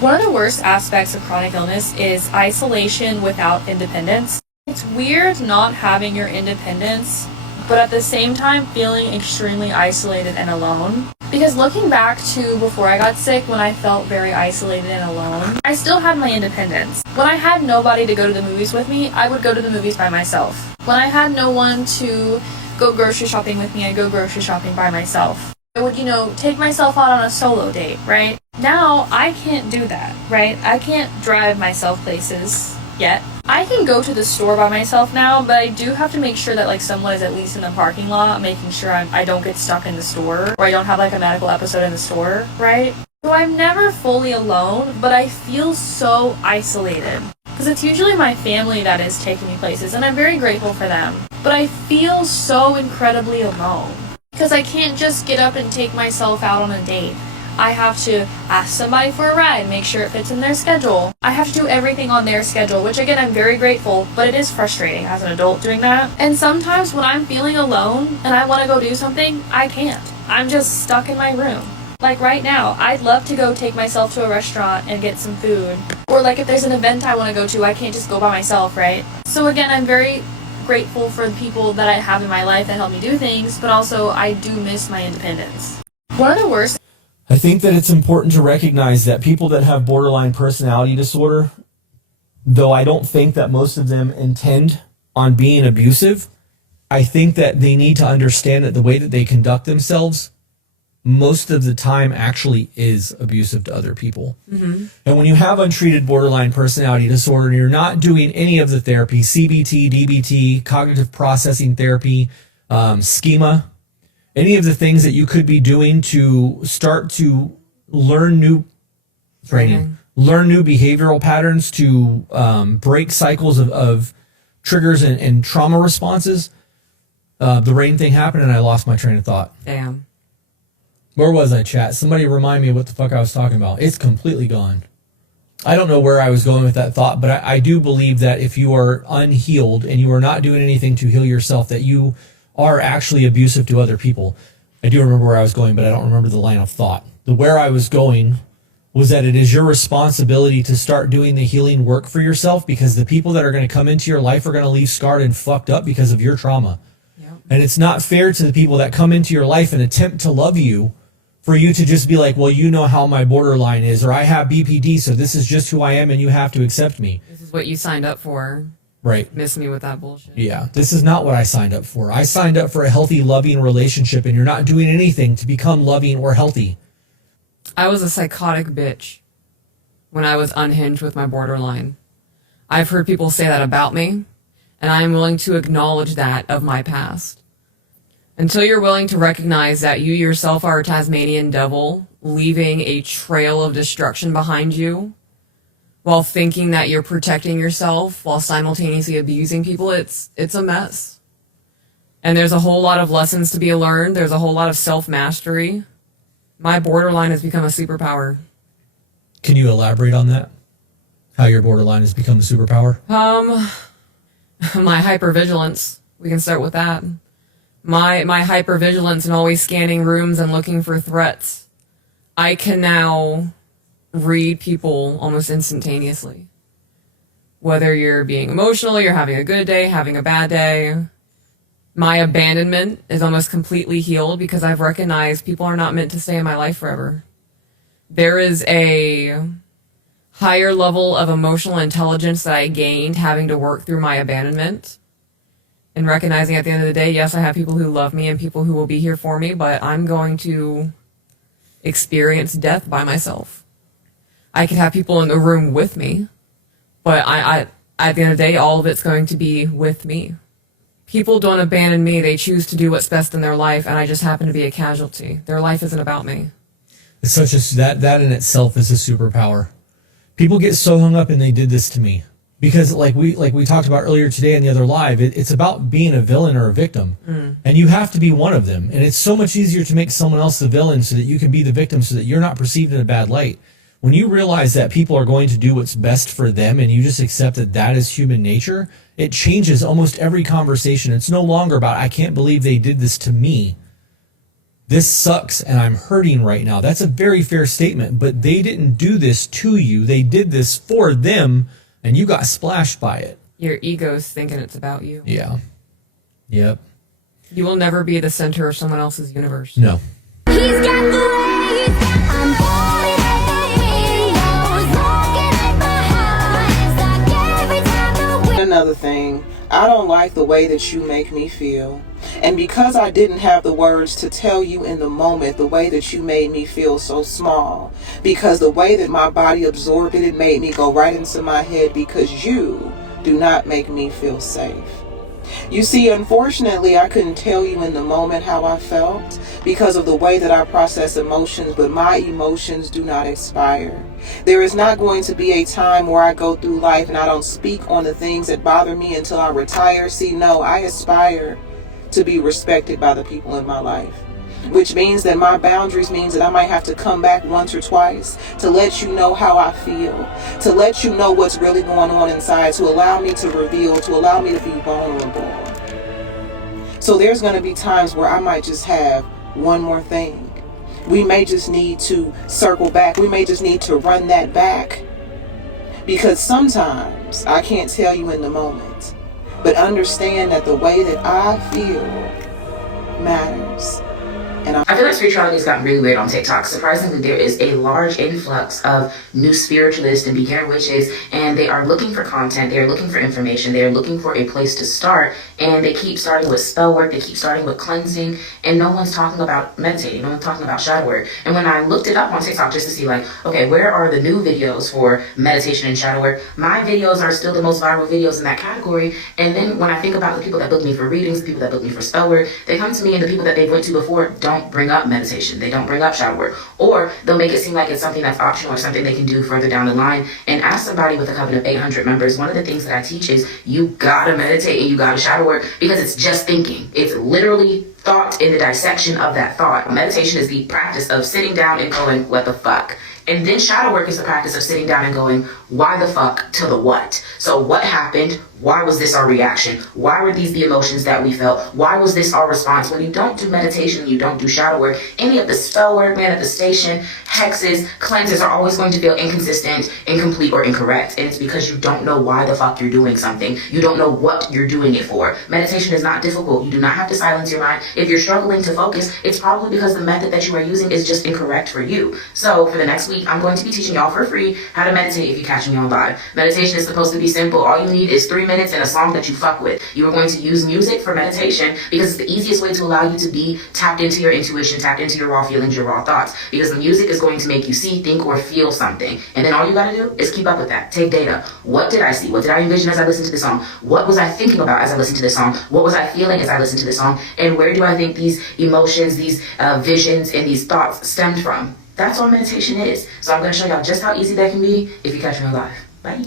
One of the worst aspects of chronic illness is isolation without independence. It's weird not having your independence, but at the same time feeling extremely isolated and alone. Because looking back to before I got sick, when I felt very isolated and alone, I still had my independence. When I had nobody to go to the movies with me, I would go to the movies by myself. When I had no one to go grocery shopping with me, I'd go grocery shopping by myself. I would, take myself out on a solo date, right? Now, I can't do that, right? I can't drive myself places yet. I can go to the store by myself now, but I do have to make sure that someone is at least in the parking lot, making sure I don't get stuck in the store, or I don't have a medical episode in the store, right? So I'm never fully alone, but I feel so isolated. Because it's usually my family that is taking me places, and I'm very grateful for them. But I feel so incredibly alone. Because I can't just get up and take myself out on a date. I have to ask somebody for a ride, make sure it fits in their schedule. I have to do everything on their schedule, which again, I'm very grateful, but it is frustrating as an adult doing that. And sometimes when I'm feeling alone and I want to go do something, I can't. I'm just stuck in my room. Like right now, I'd love to go take myself to a restaurant and get some food. Or if there's an event I want to go to, I can't just go by myself, right? So again, I'm very grateful for the people that I have in my life that help me do things, but also I do miss my independence. One of the worst... I think that it's important to recognize that people that have borderline personality disorder, though I don't think that most of them intend on being abusive, I think that they need to understand that the way that they conduct themselves most of the time actually is abusive to other people. Mm-hmm. And when you have untreated borderline personality disorder and you're not doing any of the therapy, CBT, DBT, cognitive processing therapy, schema, any of the things that you could be doing to start to learn new training, learn new behavioral patterns, to break cycles of triggers and trauma responses. The rain thing happened and I lost my train of thought. Damn. Where was I, chat? Somebody remind me of what the fuck I was talking about. It's completely gone. I don't know where I was going with that thought, but I do believe that if you are unhealed and you are not doing anything to heal yourself, that you are actually abusive to other people. I do remember where I was going, but I don't remember the line of thought. Where I was going was that it is your responsibility to start doing the healing work for yourself, because the people that are going to come into your life are going to leave scarred and fucked up because of your trauma. Yep. And it's not fair to the people that come into your life and attempt to love you for you to just be like, well, you know how my borderline is, or I have BPD, so this is just who I am and you have to accept me. This is what you signed up for. Right. Miss me with that bullshit. Yeah, this is not what I signed up for. I signed up for a healthy, loving relationship, and you're not doing anything to become loving or healthy. I was a psychotic bitch when I was unhinged with my borderline. I've heard people say that about me, and I am willing to acknowledge that of my past. Until you're willing to recognize that you yourself are a Tasmanian devil, leaving a trail of destruction behind you, while thinking that you're protecting yourself while simultaneously abusing people, it's a mess. And there's a whole lot of lessons to be learned. There's a whole lot of self-mastery. My borderline has become a superpower. Can you elaborate on that? How your borderline has become a superpower? My hypervigilance. We can start with that. My hypervigilance and always scanning rooms and looking for threats. I can now read people almost instantaneously. Whether you're being emotional, you're having a good day, having a bad day. My abandonment is almost completely healed because I've recognized people are not meant to stay in my life forever. There is a higher level of emotional intelligence that I gained having to work through my abandonment and recognizing at the end of the day, yes, I have people who love me and people who will be here for me, but I'm going to experience death by myself. I could have people in the room with me, but I at the end of the day, all of it's going to be with me. People don't abandon me. They choose to do what's best in their life, and I just happen to be a casualty. Their life isn't about me. It's such a, that in itself is a superpower. People get so hung up and they did this to me. Because like we talked about earlier today in the other live, it's about being a villain or a victim. And you have to be one of them. And it's so much easier to make someone else the villain so that you can be the victim, so that you're not perceived in a bad light. When you realize that people are going to do what's best for them and you just accept that that is human nature, it changes almost every conversation. It's no longer about, I can't believe they did this to me. this sucks and I'm hurting right now. That's a very fair statement, but they didn't do this to you. They did this for them, and you got splashed by it. Your ego's thinking it's about you. Yeah. Yep. You will never be the center of someone else's universe. No. He's got the ways, I'm falling, looking at my eyes, like every time the wind. Another thing, I don't like the way that you make me feel. And because I didn't have the words to tell you in the moment the way that you made me feel so small, because the way that my body absorbed it, it made me go right into my head, because you do not make me feel safe. You see, unfortunately, I couldn't tell you in the moment how I felt because of the way that I process emotions, but my emotions do not expire. There is not going to be a time where I go through life and I don't speak on the things that bother me until I retire. See, no, I aspire to be respected by the people in my life, which means that my boundaries means that I might have to come back once or twice to let you know how I feel, to let you know what's really going on inside, to allow me to reveal, to allow me to be vulnerable. So there's going to be times where I might just have one more thing. We may just need to circle back. We may just need to run that back, because sometimes I can't tell you in the moment, but understand that the way that I feel matters. I feel like spirituality has gotten really weird on TikTok. Surprisingly, there is a large influx of new spiritualists and beginner witches, and they are looking for content, they are looking for information, they are looking for a place to start, and they keep starting with spell work, they keep starting with cleansing, and no one's talking about meditating, no one's talking about shadow work. And when I looked it up on TikTok just to see, like, okay, where are the new videos for meditation and shadow work, my videos are still the most viral videos in that category. And then when I think about the people that book me for readings, the people that book me for spell work, they come to me, and the people that they went to before don't bring up meditation, they don't bring up shadow work, or they'll make it seem like it's something that's optional or something they can do further down the line. And as somebody with a coven of 800 members, one of the things that I teach is you gotta meditate and you gotta shadow work, because it's just thinking. It's literally thought in the dissection of that thought. Meditation is the practice of sitting down and going, what the fuck? And then shadow work is the practice of sitting down and going, why the fuck to the what? So what happened? Why was this our reaction? Why were these the emotions that we felt? Why was this our response? When you don't do meditation, you don't do shadow work, any of the spell work, manifestation, hexes, cleanses are always going to feel inconsistent, incomplete, or incorrect. And it's because you don't know why the fuck you're doing something. You don't know what you're doing it for. Meditation is not difficult. You do not have to silence your mind. If you're struggling to focus, it's probably because the method that you are using is just incorrect for you. So for the next week, I'm going to be teaching y'all for free how to meditate if you catch me on live. Meditation is supposed to be simple. All you need is 3 minutes and a song that you fuck with. You are going to use music for meditation because it's the easiest way to allow you to be tapped into your intuition, tapped into your raw feelings, your raw thoughts, because the music is going to make you see, think, or feel something. And then all you gotta do is keep up with that. Take data. What did I see? What did I envision as I listened to the song? What was I thinking about as I listened to the song? What was I feeling as I listened to the song? And where do I think these emotions, these visions, and these thoughts stemmed from? That's all meditation is. So I'm going to show y'all just how easy that can be if you catch me live. Bye.